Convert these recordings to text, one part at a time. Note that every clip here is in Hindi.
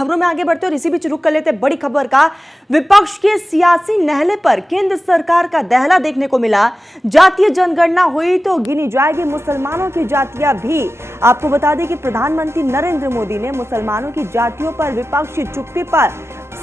खबरों में आगे बढ़ते और इसी बीच रुक कर लेते बड़ी खबर का। विपक्ष के सियासी नहले पर केंद्र सरकार का दहला देखने को मिला। जातीय जनगणना हुई तो गिनी जाएगी मुसलमानों की जातियां भी। आपको बता दें कि प्रधानमंत्री नरेंद्र मोदी ने मुसलमानों की जातियों पर विपक्ष की चुप्पी पर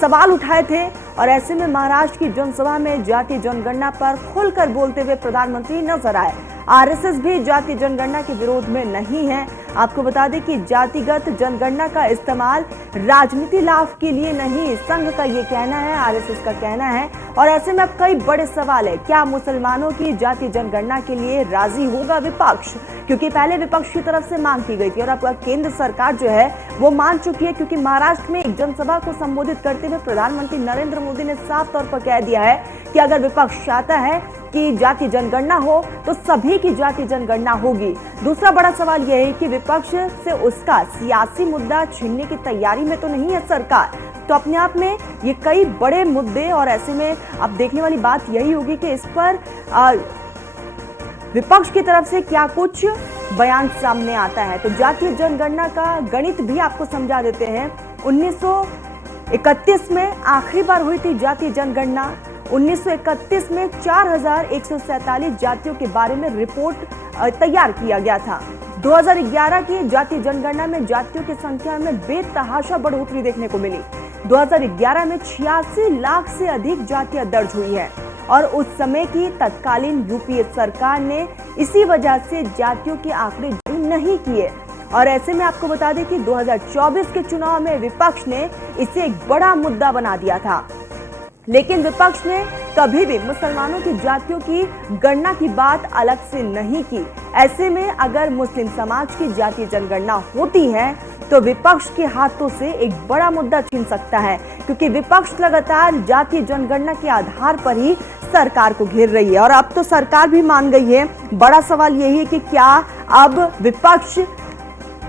सवाल उठाए थे और ऐसे में महाराष्ट्र की जनसभा में जातीय जनगणना पर खुलकर बोलते हुए प्रधानमंत्री नजर आए। आरएसएस भी जातीय जनगणना के विरोध में नहीं है। आपको बता दें कि जातिगत जनगणना का इस्तेमाल राजनीति लाभ के लिए नहीं, संघ का ये कहना है, आरएसएस का कहना है। और ऐसे में अब कई बड़े सवाल है, क्या मुसलमानों की जातीय जनगणना के लिए राजी होगा विपक्ष? क्योंकि पहले विपक्ष की तरफ से मांग की गई थी और अब केंद्र सरकार जो है वो मान चुकी है, क्योंकि महाराष्ट्र में एक जनसभा को संबोधित करते हुए प्रधानमंत्री नरेंद्र मोदी ने साफ तौर पर कह दिया है कि अगर विपक्ष चाहता है कि जातीय जनगणना हो तो सभी की जातीय जनगणना होगी। दूसरा बड़ा सवाल यह है कि विपक्ष से उसका सियासी मुद्दा छीनने की तैयारी में तो नहीं है सरकार। तो अपने आप में ये कई बड़े मुद्दे और ऐसे में अब देखने वाली बात यही होगी कि इस पर विपक्ष की तरफ से क्या कुछ बयान सामने आता है। तो जातीय जनगणना का गणित भी आपको समझा देते हैं। 1931 में आखिरी बार हुई थी जातीय जनगणना। 1931 में 4147 जातियों के बारे में रिपोर्ट तैयार किया गया था। 2011 की जातीय जनगणना में जातियों की संख्या में बेतहाशा बढ़ोतरी देखने को मिली। 2011 में 86 लाख से अधिक जातियां दर्ज हुई है और उस समय की तत्कालीन यूपीए सरकार ने इसी वजह से जातियों के आंकड़े जारी नहीं किए। और ऐसे में आपको बता दें कि 2024 के चुनाव में विपक्ष ने इसे एक बड़ा मुद्दा बना दिया था, लेकिन विपक्ष ने कभी भी मुसलमानों की जातियों की गणना की बात अलग से नहीं की। ऐसे में अगर मुस्लिम समाज की जातीय जनगणना होती है तो विपक्ष के हाथों से एक बड़ा मुद्दा छिन सकता है, क्योंकि विपक्ष लगातार जातीय जनगणना के आधार पर ही सरकार को घेर रही है और अब तो सरकार भी मान गई है। बड़ा सवाल यही है कि क्या अब विपक्ष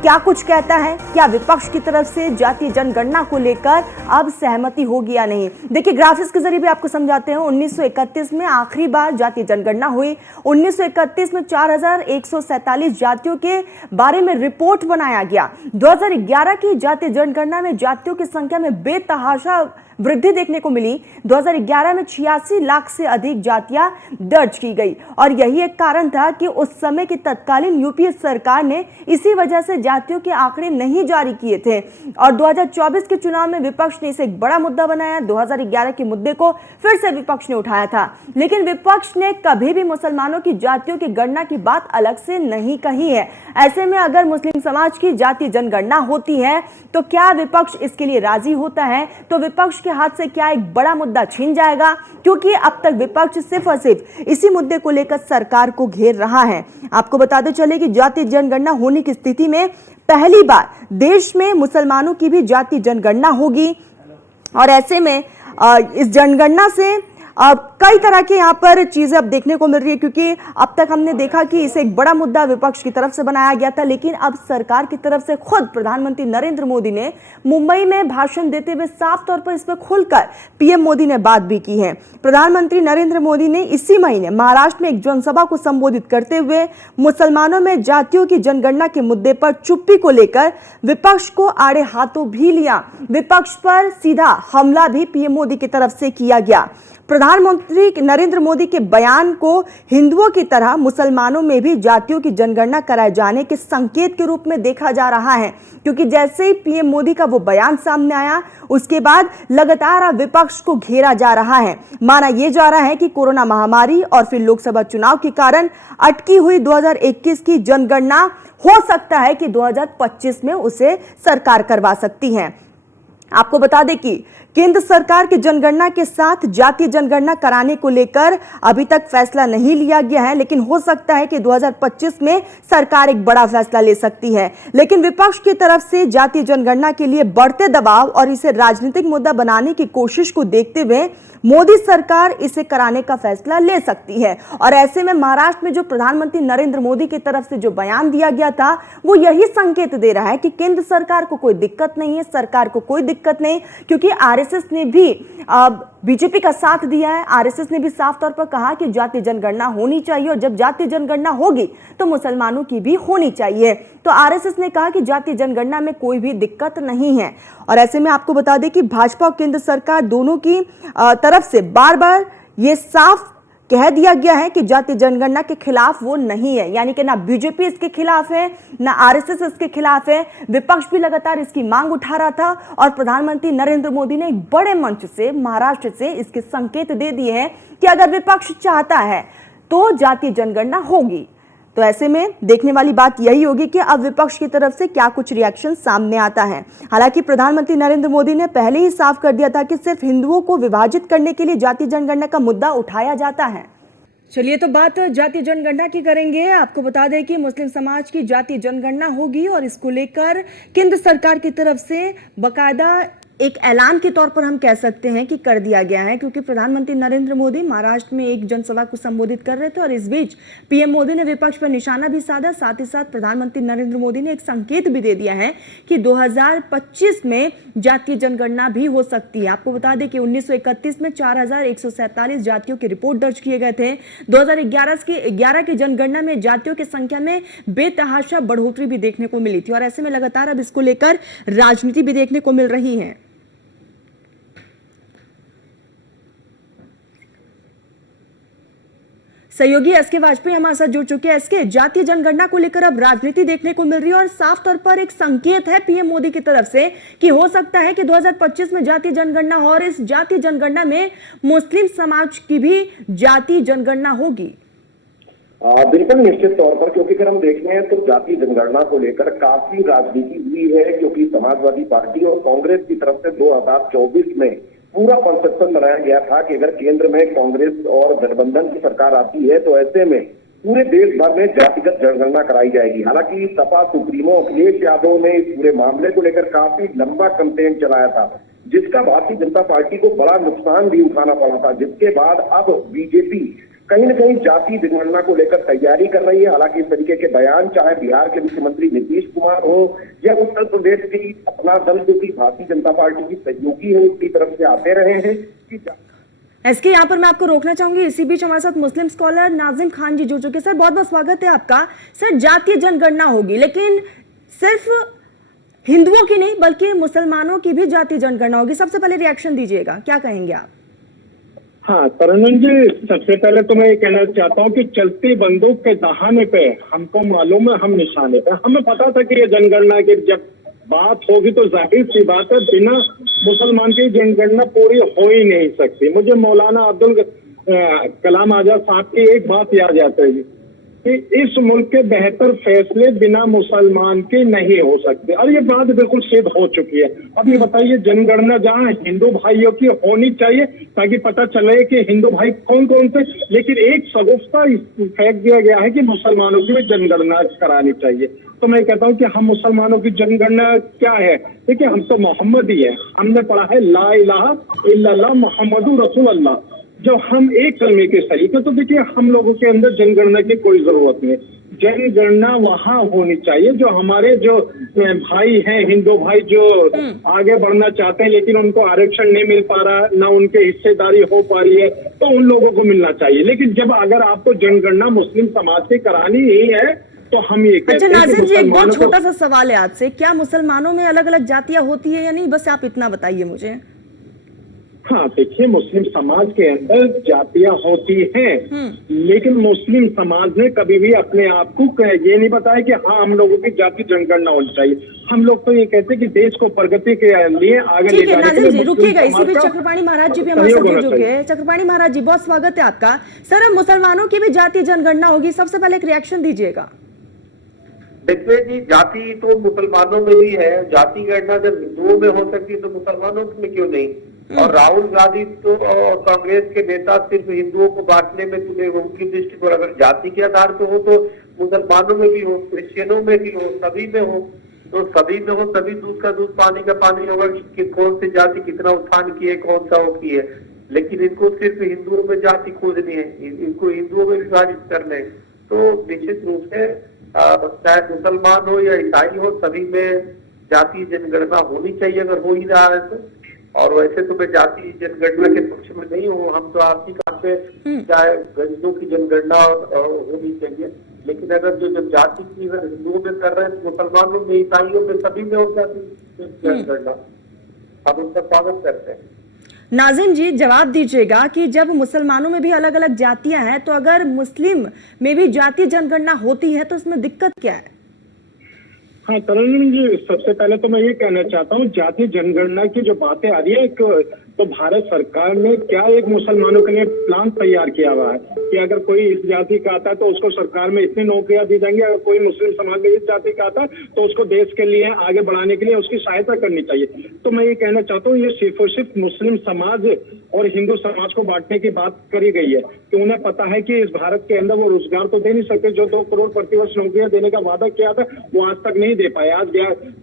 क्या कुछ कहता है, क्या विपक्ष की तरफ से जातीय जनगणना को लेकर अब सहमति होगी या नहीं। देखिए ग्राफिक्स के जरिए भी आपको समझाते हैं। 1931 में आखिरी बार जातीय जनगणना हुई। 1931 में 4147 जातियों के बारे में रिपोर्ट बनाया गया। 2011 की जातीय जनगणना में जातियों की संख्या में बेतहाशा वृद्धि देखने को मिली। 2011 में 86 लाख से अधिक जातियां दर्ज की गई और यही एक कारण था कि उस समय की तत्कालीन यूपीए सरकार ने इसी वजह से जातियों के आंकड़े नहीं जारी किए थे और 2024 के चुनाव में विपक्ष ने इसे एक बड़ा मुद्दा बनाया। 2011 के मुद्दे को फिर से विपक्ष ने उठाया था, लेकिन विपक्ष ने कभी भी मुसलमानों की जातियों की गणना की बात अलग से नहीं कही है। ऐसे में अगर मुस्लिम समाज की जातीय जनगणना होती है तो क्या विपक्ष इसके लिए राजी होता है? तो विपक्ष के हाथ से क्या एक बड़ा मुद्दा छीन जाएगा? क्योंकि अब तक विपक्ष सिर्फ और सिर्फ इसी मुद्दे को लेकर सरकार को घेर रहा है। आपको बताते चले कि जातीय जनगणना होने की स्थिति में पहली बार देश में मुसलमानों की भी जातीय जनगणना होगी और ऐसे में इस जनगणना से कई तरह के यहाँ पर चीजें अब देखने को मिल रही है, क्योंकि अब तक हमने देखा कि इसे एक बड़ा मुद्दा विपक्ष की तरफ से बनाया गया था, लेकिन अब सरकार की तरफ से खुद प्रधानमंत्री नरेंद्र मोदी ने मुंबई में भाषण देते हुए साफ तौर पर इस पर खुलकर पीएम मोदी ने बात भी की है। प्रधानमंत्री नरेंद्र मोदी ने इसी महीने महाराष्ट्र में एक जनसभा को संबोधित करते हुए मुसलमानों में जातियों की जनगणना के मुद्दे पर चुप्पी को लेकर विपक्ष को आड़े हाथों भी लिया। विपक्ष पर सीधा हमला भी पीएम मोदी की तरफ से किया गया। प्रधानमंत्री नरेंद्र मोदी के बयान को हिंदुओं की तरह मुसलमानों में भी जातियों की जनगणना कराए जाने के संकेत के रूप में देखा जा रहा है, क्योंकि जैसे ही पीएम मोदी का वो बयान सामने आया उसके बाद लगातार विपक्ष को घेरा जा रहा है। माना यह जा रहा है कि कोरोना महामारी और फिर लोकसभा चुनाव के कारण अटकी हुई 2021 की जनगणना हो सकता है कि 2025 में उसे सरकार करवा सकती है। आपको बता दें कि केंद्र सरकार की जनगणना के साथ जातीय जनगणना कराने को लेकर अभी तक फैसला नहीं लिया गया है, लेकिन हो सकता है कि 2025 में सरकार एक बड़ा फैसला ले सकती है। लेकिन विपक्ष की तरफ से जातीय जनगणना के लिए बढ़ते दबाव और इसे राजनीतिक मुद्दा बनाने की कोशिश को देखते हुए मोदी सरकार इसे कराने का फैसला ले सकती है। और ऐसे में महाराष्ट्र में जो प्रधानमंत्री नरेंद्र मोदी की तरफ से जो बयान दिया गया था वो यही संकेत दे रहा है कि केंद्र सरकार को कोई दिक्कत नहीं है, सरकार को कोई दिक्कत नहीं, क्योंकि आरएसएस आरएसएस ने भी बीजेपी का साथ दिया है। आरएसएस ने भी साफ तौर पर कहा कि जातीय जनगणना होनी चाहिए और जब जातीय जनगणना होगी तो मुसलमानों की भी होनी चाहिए। तो आरएसएस ने कहा कि जातीय जनगणना में कोई भी दिक्कत नहीं है। और ऐसे में आपको बता दें कि भाजपा और केंद्र सरकार दोनों की तरफ से बार बार ये साफ कह दिया गया है कि जातीय जनगणना के खिलाफ वो नहीं है, यानी कि ना बीजेपी इसके खिलाफ है ना आरएसएस इसके खिलाफ है। विपक्ष भी लगातार इसकी मांग उठा रहा था और प्रधानमंत्री नरेंद्र मोदी ने एक बड़े मंच से महाराष्ट्र से इसके संकेत दे दिए हैं कि अगर विपक्ष चाहता है तो जातीय जनगणना होगी। तो ऐसे में देखने वाली बात यही होगी कि अब विपक्ष की तरफ से क्या कुछ रिएक्शन सामने आता है। हालांकि प्रधानमंत्री नरेंद्र मोदी ने पहले ही साफ कर दिया था कि सिर्फ हिंदुओं को विभाजित करने के लिए जातीय जनगणना का मुद्दा उठाया जाता है। चलिए तो बात जातीय जनगणना की करेंगे। आपको बता दें कि मुस्लिम समाज की जातीय जनगणना होगी और इसको लेकर केंद्र सरकार की तरफ से बकायदा एक ऐलान के तौर पर हम कह सकते हैं कि कर दिया गया है, क्योंकि प्रधानमंत्री नरेंद्र मोदी महाराष्ट्र में एक जनसभा को संबोधित कर रहे थे और इस बीच पीएम मोदी ने विपक्ष पर निशाना भी साधा। साथ ही साथ प्रधानमंत्री नरेंद्र मोदी ने एक संकेत भी दे दिया है कि 2025 में जातीय जनगणना भी हो सकती है। आपको बता दें कि 1931 में 4147 जातियों के रिपोर्ट दर्ज किए गए थे। 2011 की जनगणना में जातियों की संख्या में बेतहाशा बढ़ोतरी भी देखने को मिली थी और ऐसे में लगातार अब इसको लेकर राजनीति भी देखने को मिल रही है। सहयोगी एसके वाजपेयी हमारे साथ जुड़ चुके हैं। एसके, जातीय जनगणना को लेकर अब राजनीति देखने को मिल रही है और साफ तौर पर एक संकेत है पीएम मोदी की तरफ से कि हो सकता है कि 2025 में जातीय जनगणना हो और इस जातीय जनगणना में मुस्लिम समाज की भी जातीय जनगणना होगी। बिल्कुल निश्चित तौर पर, क्योंकि अगर हम देख रहे हैं तो जातीय जनगणना को लेकर काफी राजनीति हुई है, क्योंकि समाजवादी पार्टी और कांग्रेस की तरफ से 2024 में पूरा परसेप्शन बनाया गया था कि अगर केंद्र में कांग्रेस और गठबंधन की सरकार आती है तो ऐसे में पूरे देश भर में जातिगत जनगणना कराई जाएगी। हालांकि सपा सुप्रीमो अखिलेश यादव ने इस पूरे मामले को लेकर काफी लंबा कैंपेन चलाया था, जिसका भारतीय जनता पार्टी को बड़ा नुकसान भी उठाना पड़ा था, जिसके बाद अब बीजेपी कहीं न कहीं जातीय जनगणना को लेकर तैयारी कर रही है। हालांकि इस तरीके के बयान चाहे बिहार के मुख्यमंत्री नीतीश कुमार हो या उत्तर प्रदेश की अपना दल जो कि भारतीय जनता पार्टी की सहयोगी है उसकी तरफ से आते रहे हैं कि एसके, यहाँ पर मैं आपको रोकना चाहूंगी। इसी बीच हमारे साथ मुस्लिम स्कॉलर नाजिम खान जी जुड़ चुके। सर, बहुत बहुत स्वागत है आपका। सर, जातीय जनगणना होगी लेकिन सिर्फ हिंदुओं की नहीं बल्कि मुसलमानों की भी जातीय जनगणना होगी। सबसे पहले रिएक्शन दीजिएगा, क्या कहेंगे आप? हाँ तरन्नुम जी, सबसे पहले तो मैं ये कहना चाहता हूँ कि चलती बंदूक के दहाने पे हमको मालूम है हम निशाने पे। हमें पता था कि ये जनगणना की जब बात होगी तो जाहिर सी बात है बिना मुसलमान की जनगणना पूरी हो ही नहीं सकती। मुझे मौलाना अब्दुल कलाम आजाद साहब की एक बात याद आती है कि इस मुल्क के बेहतर फैसले बिना मुसलमान के नहीं हो सकते और ये बात बिल्कुल सिद्ध हो चुकी है। अब ये बताइए, जनगणना जहाँ हिंदू भाइयों की होनी चाहिए ताकि पता चले कि हिंदू भाई कौन कौन से, लेकिन एक सगुफ्ता फेंक दिया गया है कि मुसलमानों की भी जनगणना करानी चाहिए। तो मैं कहता हूँ कि हम मुसलमानों की जनगणना क्या है? देखिए, हम तो मोहम्मद ही है, हमने पढ़ा है ला इलाहा इल्लल्लाह मुहम्मदुर रसूलुल्लाह, जो हम एक कलमे के शरीक है। तो देखिए, हम लोगों के अंदर जनगणना की कोई जरूरत नहीं। जनगणना वहाँ होनी चाहिए जो हमारे जो भाई हैं, हिंदू भाई जो आगे बढ़ना चाहते हैं लेकिन उनको आरक्षण नहीं मिल पा रहा, ना उनके हिस्सेदारी हो पा रही है, तो उन लोगों को मिलना चाहिए। लेकिन जब अगर आपको जनगणना मुस्लिम समाज की करानी ही है तो हम ये कहते हैं। नाजिम जी, एक बहुत छोटा सा सवाल है आपसे, क्या मुसलमानों में अलग अलग जातियां होती है या नहीं? बस आप इतना बताइए मुझे। हाँ देखिए, मुस्लिम समाज के अंदर जातियां होती हैं, लेकिन मुस्लिम समाज ने कभी भी अपने आप को ये नहीं बताया कि हाँ हम लोगों की जाति जनगणना होनी चाहिए। हम लोग तो ये कहते हैं कि देश को प्रगति के लिए आगे ले जाने के लिए। रुकिएगा, इसी बीच चक्रपाणी महाराज जी भी हमारे साथ जुड़ चुके हैं। चक्रपाणी महाराज जी, बहुत स्वागत है आपका। सर, अब मुसलमानों की भी जातीय जनगणना होगी, सबसे पहले एक रिएक्शन दीजिएगा। देखिए जी, जाति तो मुसलमानों में भी है, जाति गणना जब हिंदुओं में हो सकती है तो मुसलमानों में क्यों नहीं? और राहुल गांधी तो और कांग्रेस के नेता सिर्फ हिंदुओं को बांटने में तुले, उनकी दृष्टिकोण अगर जाति के आधार पर हो तो मुसलमानों में भी हो, क्रिश्चियनों में भी हो, सभी में हो। तो सभी में हो तभी दूध का दूध पानी का पानी होगा कि कौन सी जाति कितना उत्थान की है, कौन सा वो की है। लेकिन इनको सिर्फ हिंदुओं में जाति खोजनी है, इनको हिंदुओं में विभाजित करना है। तो निश्चित रूप से चाहे मुसलमान हो या ईसाई हो, सभी में जातीय जनगणना होनी चाहिए अगर हो ही रहा है तो। और वैसे तो मैं जाति जनगणना के पक्ष में नहीं हूँ, हम तो आपकी बात पे चाहे गरीबों की जनगणना होनी चाहिए, लेकिन अगर जो जाति की अगर हिंदुओं में कर रहे हैं तो मुसलमानों में, ईसाइयों में, सभी में हो जाती जनगणना, हम उसका स्वागत करते हैं। नाजिम जी जवाब दीजिएगा कि जब मुसलमानों में भी अलग अलग जातियां हैं तो अगर मुस्लिम में भी जातीय जनगणना होती है तो इसमें दिक्कत क्या है? हाँ तरन्नुम जी, सबसे पहले तो मैं ये कहना चाहता हूँ, जातीय जनगणना की जो बातें आ रही है, तो भारत सरकार ने क्या एक मुसलमानों के लिए प्लान तैयार किया हुआ है कि अगर कोई इस जाति का आता है तो उसको सरकार में इतनी नौकरियां दी जाएंगी, अगर कोई मुस्लिम समाज में इस जाति का आता है तो उसको देश के लिए आगे बढ़ाने के लिए उसकी सहायता करनी चाहिए। तो मैं ये कहना चाहता हूँ, ये सिर्फ और सिर्फ मुस्लिम समाज और हिंदू समाज को बांटने की बात करी गई है कि उन्हें पता है कि इस भारत के अंदर वो रोजगार तो दे नहीं सकते, जो 2 करोड़ प्रतिवर्ष नौकरियां देने का वादा किया था वो आज तक नहीं दे पाए। आज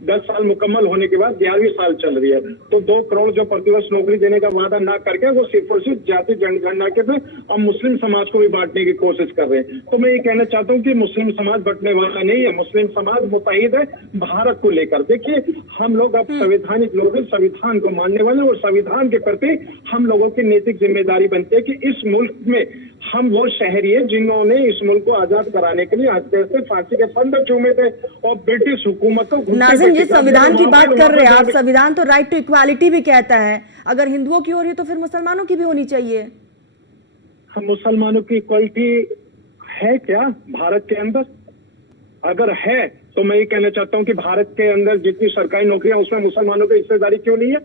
10 साल मुकम्मल होने के बाद 11वीं साल चल रही है, तो 2 करोड़ जो प्रतिवर्ष नौकरी देने का वादा ना करके वो सिर्फ और सिर्फ जाति जनगणना के पे अब मुस्लिम समाज को भी बांटने की कोशिश कर रहे हैं। तो मैं ये कहना चाहता हूँ कि मुस्लिम समाज बंटने वाला नहीं है, मुस्लिम समाज मुतहिद है भारत को लेकर। देखिए, हम लोग अब संवैधानिक लोग हैं, संविधान को मानने वाले, और संविधान के प्रति हम लोगों की नैतिक जिम्मेदारी बनती है कि इस मुल्क में हम वो शहरी है जिन्होंने इस मुल्क को आजाद कराने के लिए हत्या से फांसी के फंदे चूमे थे और ब्रिटिश हुकूमत को। नाजिम जी संविधान की बात कर रहे हैं आप, संविधान तो राइट टू इक्वालिटी भी कहता है, अगर हिंदुओं की हो रही है तो फिर मुसलमानों की भी होनी चाहिए। मुसलमानों की इक्वालिटी है क्या भारत के अंदर? अगर है तो मैं ये कहना चाहता हूँ कि भारत के अंदर जितनी सरकारी नौकरियां उसमें मुसलमानों की हिस्सेदारी क्यों नहीं है?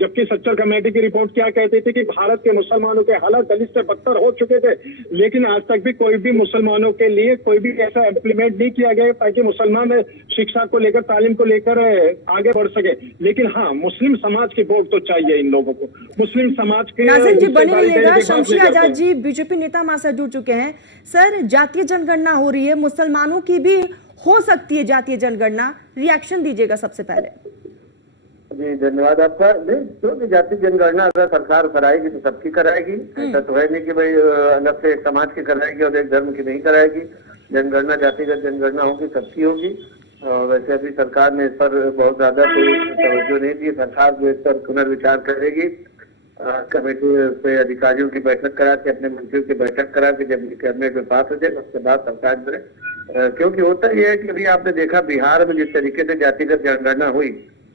जबकि सच्चर कमेटी की रिपोर्ट क्या कहती थी कि भारत के मुसलमानों के हालात दलित से बदतर हो चुके थे, लेकिन आज तक भी कोई भी मुसलमानों के लिए कोई भी ऐसा इम्प्लीमेंट नहीं किया गया ताकि मुसलमान शिक्षा को लेकर, तालीम को लेकर आगे बढ़ सके। लेकिन हाँ, मुस्लिम समाज की वोट तो चाहिए इन लोगों को, मुस्लिम समाज के। नाजिम जी बने रहिएगा। शमशी आजाद जी बीजेपी नेता हमारे साथ जुड़ चुके हैं। सर, जातीय जनगणना हो रही है, मुसलमानों की भी हो सकती है जातीय जनगणना, रिएक्शन दीजिएगा सबसे पहले। जी धन्यवाद आपका। तो जाति जनगणना अगर सरकार कराएगी तो सबकी कराएगी, ऐसा तो है नहीं कि भाई अलग से एक समाज की कराएगी और एक धर्म की नहीं कराएगी। जनगणना, जातिगत जनगणना होगी, सबकी होगी। और वैसे अभी सरकार ने इस पर बहुत ज्यादा कोई तवज्जो नहीं दी। सरकार जो इस पर पुनर्विचार करेगी, कमेटी पे अधिकारियों की बैठक करा के, अपने मंत्रियों की बैठक करा के जब कैबिनेट में पास हो जाए उसके बाद सरकार करे। क्योंकि होता यह है कि अभी आपने देखा बिहार में जिस तरीके से जातिगत जनगणना हुई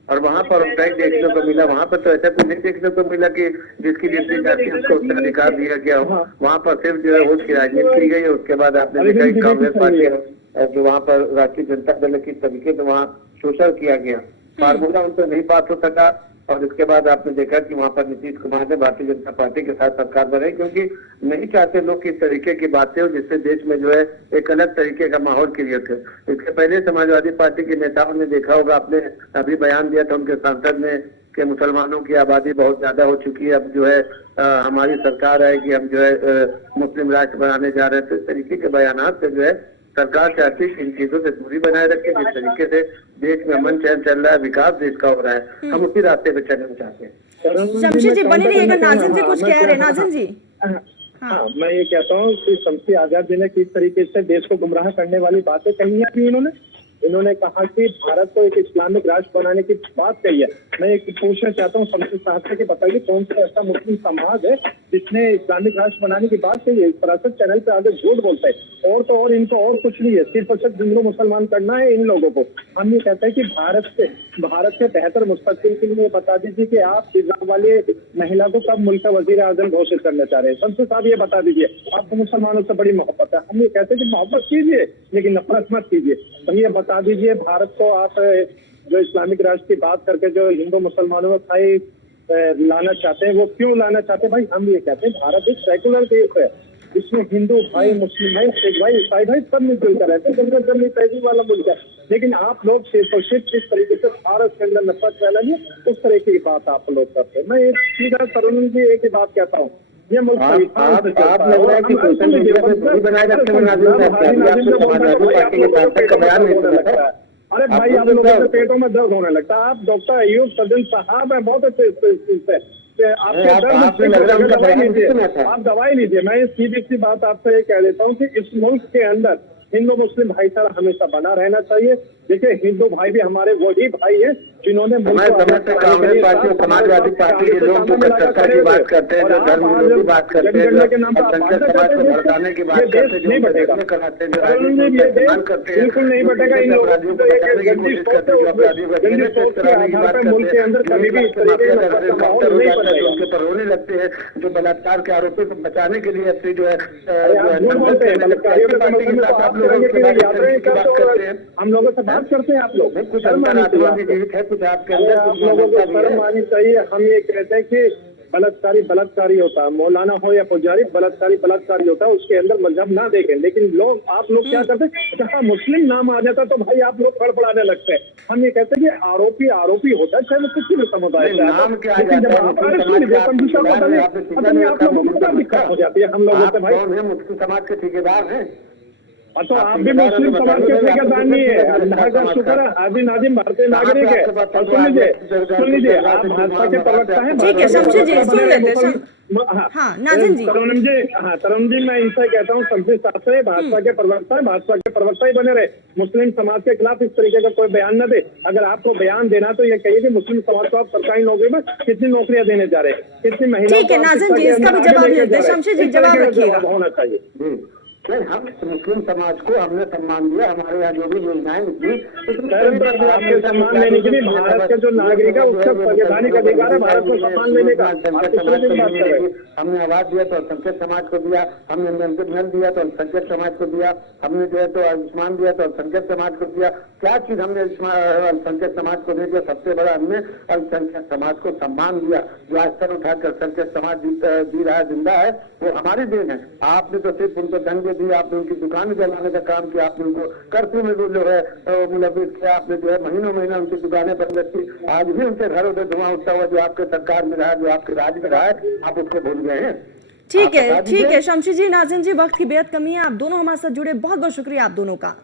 और वहां पर उल्टा देखने को मिला, वहां पर तो ऐसा कुछ नहीं देखने को मिला कि जिसकी जितनी जाति है उसको उसका अधिकार दिया गया हो। वहां पर सिर्फ जो है वोट की राजनीति की गई। उसके बाद आपने देखा कि कांग्रेस पार्टी जो वहाँ पर राष्ट्रीय जनता दल की तरीके से वहाँ शोषण किया गया, फार्मूला उन पर नहीं पास हो सका। और इसके बाद आपने देखा कि वहाँ पर नीतीश कुमार ने भारतीय जनता पार्टी के साथ सरकार बनाई, क्योंकि नहीं चाहते लोग कि इस तरीके की बातें हो जिससे देश में जो है एक अलग तरीके का माहौल क्रिएट हो। इसके पहले समाजवादी पार्टी के नेताओं ने देखा होगा, आपने अभी बयान दिया था उनके सांसद ने कि मुसलमानों की आबादी बहुत ज्यादा हो चुकी है, अब जो है हमारी सरकार है कि हम जो है मुस्लिम राष्ट्र बनाने जा रहे हैं। तो इस तरीके के बयानात से जो है सरकार चाहती है इन चीजों से दूरी बनाए रखे। जिस तरीके से देश में अमन चैन चल रहा है, विकास देश का हो रहा है, हम उसी रास्ते पे चलना चाहते हैं। शमशी जी बने रहिएगा। नाजिम जी कुछ कह रहे हैं। नाजिम जी हाँ, मैं ये कहता हूँ कि शमशी आजाद जी ने किस तरीके से देश को गुमराह करने वाली बातें कही है। इन्होंने कहा कि भारत को एक इस्लामिक राष्ट्र बनाने की बात कही है। मैं एक पूछना चाहता हूँ शमशी साहब से कि बताइए कौन सा ऐसा मुस्लिम समाज है जिसने इस्लामिक राष्ट्र बनाने की बात कही है? फरासत चैनल पे आगे झूठ बोलता है। और तो और इनको और कुछ नहीं है, सिर्फ और सिर्फ हिंदू मुसलमान करना है इन लोगों को। हम ये कहते हैं कि भारत के बेहतर मुस्तकबिल के लिए बता दीजिए कि आप हिजाब वाले महिला को कब मुल्क का वजीर आजम घोषित करना चाह रहे हैं। शमशी साहब ये बता दीजिए, आपको मुसलमानों से बड़ी मोहब्बत है। हम ये कहते हैं कि मोहब्बत कीजिए लेकिन नफरत मत कीजिए। तो ये बता दीजिए, भारत को आप जो इस्लामिक राष्ट्र की बात करके जो हिंदू मुसलमानों में खाई लाना चाहते हैं, वो क्यों लाना चाहते हैं? भाई हम ये कहते हैं भारत एक सेकुलर देश है, इसमें हिंदू भाई, मुस्लिम भाई, सिख भाई, ईसाई भाई सब मिलजुल कर रहते हैं, जंगल जमीन तहजीब वाला मुल्क है। लेकिन आप लोग सिर्फ और सिर्फ इस तरीके से भारत के अंदर नफरत फैलानी, उस तरह की बात आप लोग करते हैं। मैं एक सीधा तरुण जी एक ही बात कहता हूँ, ये मुल्क आप लग रहा है कि सोशल मीडिया पे दूरी बनाए रखते हुए समाजवादी पार्टी के सांसद का बयान नहीं सुना था। अरे भाई आप लोगों के पेटों में दर्द होने लगता है। आप डॉक्टर अयूब सज्जन साहब है, बहुत अच्छे आप दवाई लीजिए। मैं सीधी सी बात आपसे ये कह देता हूँ कि इस मुल्क के अंदर हिंदू मुस्लिम भाईचारा हमेशा बना रहना चाहिए। देखिए हिंदू भाई भी हमारे वही भाई है जिन्होंने समय समय पे कांग्रेस पार्टी और समाजवादी पार्टी के लोग जो कट्टरता की बात करते हैं, जो धर्म विरोधी बात करते हैं, जो अल्पसंख्यक समाज को भड़काने की बात करते हैं, नहीं बटेगा, बिल्कुल नहीं बटेगा। इन लोगों को मुल्क के अंदर कभी भी उनके पर रोने लगते हैं, जो बलात्कार के आरोपी को बचाने के लिए अपनी जो है हम लोगों से बात करते हैं। आप लोग कुछ अंतर्राष्ट्रीय जीवित है, कुछ आपके अंदर आप लोगों को शर्म आनी चाहिए। हम ये कहते हैं कि बलात्कारी बलात्कारी होता है, मौलाना हो या पुजारी, बलात्कारी बलात्कारी होता है, उसके अंदर मजहब ना देखें। लेकिन लोग आप लोग क्या करते हैं, जहाँ मुस्लिम नाम आ जाता तो भाई आप लोग फड़फड़ाने लगते हैं। हम ये कहते हैं कि आरोपी आरोपी होता है, चाहे वो किसी भी समुदाय से आता है। लेकिन जब आप लोगों को क्या दिक्कत हो जाती है हम लोगों से भाई? मुस्लिम समाज के ठेकेदार हैं। तो आप भी मुस्लिम समाज के ठेकेदार नहीं है, अल्लाह का शुक्र है, आदि नाजिम भारतीय नागरिक है। और सुन लीजिए आप भाजपा के प्रवक्ता हैं। ठीक है शमशेर जी, सुन लेते हैं। हाँ नाजिम जी। तरुण जी मैं इनसे कहता हूँ, सबसे साथ है, भाजपा के प्रवक्ता है, भाजपा के प्रवक्ता ही बने रहे। मुस्लिम समाज के खिलाफ इस तरीके का कोई बयान न दे। अगर आपको बयान देना तो ये कहिए कि मुस्लिम समाज को आप सरकारी नौकरी में कितनी नौकरियां देने जा रहे हैं, कितनी महिलाओं। ठीक है नाजिम जी, इसका भी जवाब देते हैं। शमशेर जी जवाब रखिएगा। होना चाहिए। हम मुस्लिम समाज को हमने सम्मान दिया, हमारे यहाँ जो भी योजनाएं निकली आपके सम्मान लेने के लिए भारत के जो नागरिक है उसका संवैधानिक अधिकार है भारत में सम्मान लेने का। हमने आवाज दिया तो अल्पसंख्यक समाज को दिया, हमने नल दिया तो अल्पसंख्यक समाज को दिया, हमने जो है तो आयुष्मान दिया तो अल्पसंख्यक समाज को दिया। क्या चीज हमने अल्पसंख्यक समाज को नहीं दिया? सबसे बड़ा हमने अल्पसंख्यक समाज को सम्मान दिया। जो आज सर उठाकर अल्पसंख्यक समाज जी रहा है, जिंदा है, वो हमारी देन है। आपने तो सिर्फ उनको दंगे दिए, आपने उनकी दुकान जलाने का काम किया, आपने उनको कर्फ्यू में जो है मुलविस किया, आपने जो है महीनों महीना उनकी दुकानें बंद रखी। आज भी उनके घरों से धुआं उठता हुआ जो आपके सरकार में रहा, जो आपके राज्य में रहा है, आप उसको भूल गए हैं। ठीक है शमशेर जी, नाजिम जी, वक्त की बेहद कमी है। आप दोनों हमारे साथ जुड़े, बहुत बहुत शुक्रिया आप दोनों का।